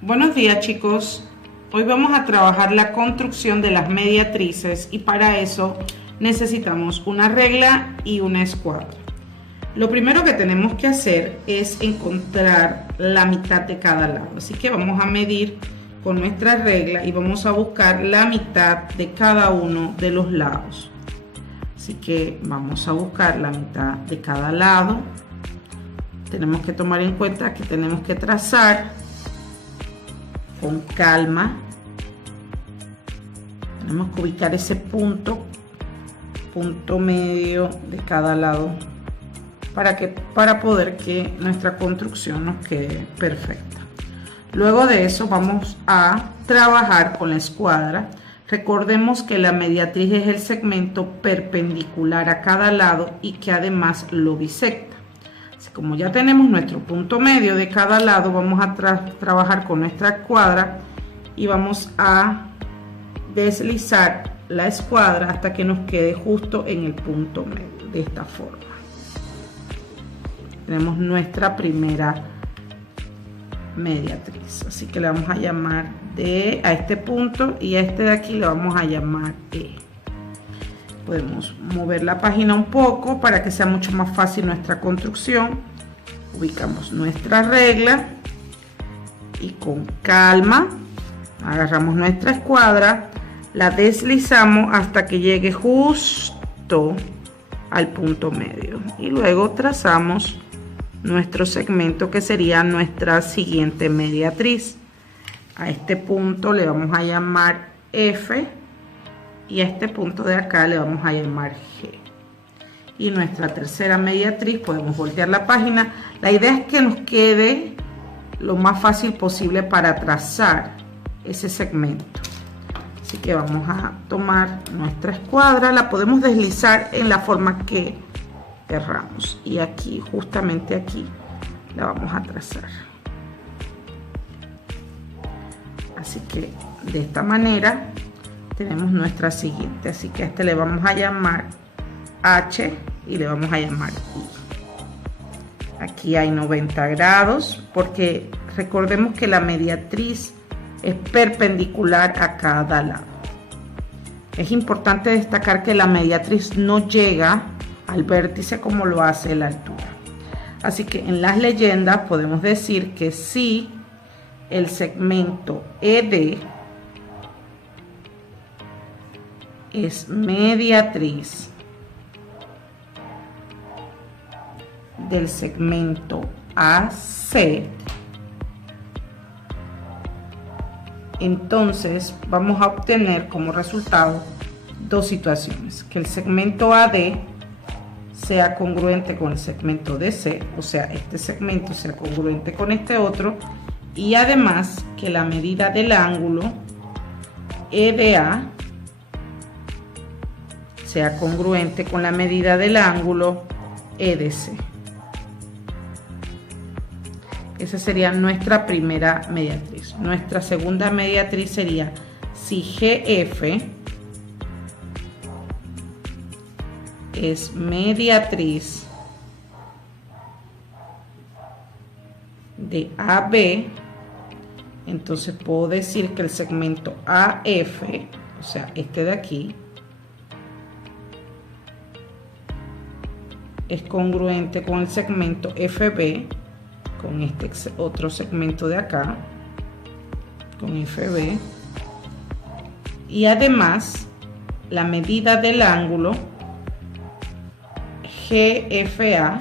Buenos días, chicos. Hoy vamos a trabajar la construcción de las mediatrices y para eso necesitamos una regla y una escuadra. Lo primero que tenemos que hacer es encontrar la mitad de cada lado. Así que vamos a medir con nuestra regla y vamos a buscar la mitad de cada uno de los lados. Así que vamos a buscar la mitad de cada lado. Tenemos que tomar en cuenta que tenemos que trazar con calma. Tenemos que ubicar ese punto medio de cada lado para poder que nuestra construcción nos quede perfecta. Luego de eso vamos a trabajar con la escuadra. Recordemos que la mediatriz es el segmento perpendicular a cada lado y que además lo bisecta. Como ya tenemos nuestro punto medio de cada lado, vamos a trabajar con nuestra escuadra y vamos a deslizar la escuadra hasta que nos quede justo en el punto medio, de esta forma. Tenemos nuestra primera mediatriz, así que le vamos a llamar D a este punto y a este de aquí le vamos a llamar E. Podemos mover la página un poco para que sea mucho más fácil nuestra construcción. Ubicamos nuestra regla y con calma agarramos nuestra escuadra, la deslizamos hasta que llegue justo al punto medio y luego trazamos nuestro segmento que sería nuestra siguiente mediatriz. A este punto le vamos a llamar F y a este punto de acá le vamos a llamar G. Y nuestra tercera mediatriz, podemos voltear la página. La idea es que nos quede lo más fácil posible para trazar ese segmento. Así que vamos a tomar nuestra escuadra, la podemos deslizar en la forma que querramos. Y aquí, justamente aquí, la vamos a trazar. Así que de esta manera tenemos nuestra siguiente, así que a este le vamos a llamar H y le vamos a llamar I. Aquí hay 90 grados porque recordemos que la mediatriz es perpendicular a cada lado. Es importante destacar que la mediatriz no llega al vértice como lo hace la altura. Así que en las leyendas podemos decir que si el segmento ED es mediatriz del segmento AC, entonces vamos a obtener como resultado dos situaciones: que el segmento AD sea congruente con el segmento DC, o sea, este segmento sea congruente con este otro, y además que la medida del ángulo EDA sea congruente con la medida del ángulo EDC. Esa sería nuestra primera mediatriz. Nuestra segunda mediatriz sería si GF es mediatriz de AB, entonces puedo decir que el segmento AF, o sea, este de aquí, es congruente con el segmento FB, con este otro segmento de acá, con FB, y además la medida del ángulo GFA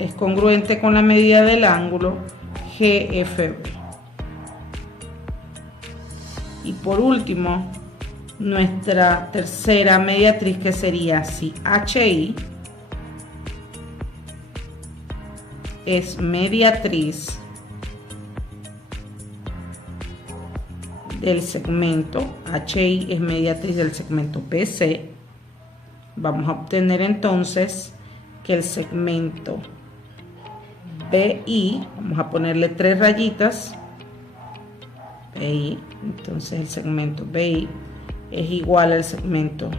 es congruente con la medida del ángulo GFB. Y por último, nuestra tercera mediatriz, que sería si HI es mediatriz del segmento, HI es mediatriz del segmento BC, vamos a obtener entonces que el segmento BI, vamos a ponerle 3 rayitas, BI, entonces el segmento BI es igual al segmento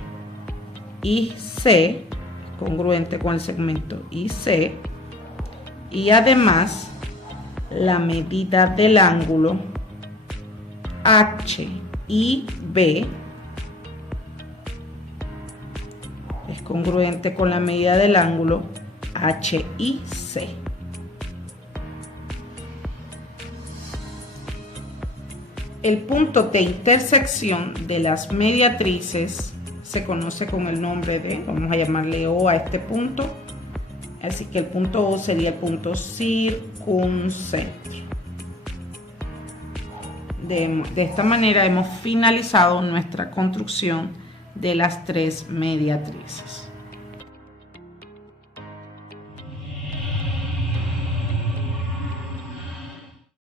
IC, congruente con el segmento IC, y además la medida del ángulo HIB es congruente con la medida del ángulo HIC. El punto de intersección de las mediatrices se conoce con el nombre de, vamos a llamarle O a este punto, así que el punto O sería el punto circuncentro. De esta manera hemos finalizado nuestra construcción de las tres mediatrices.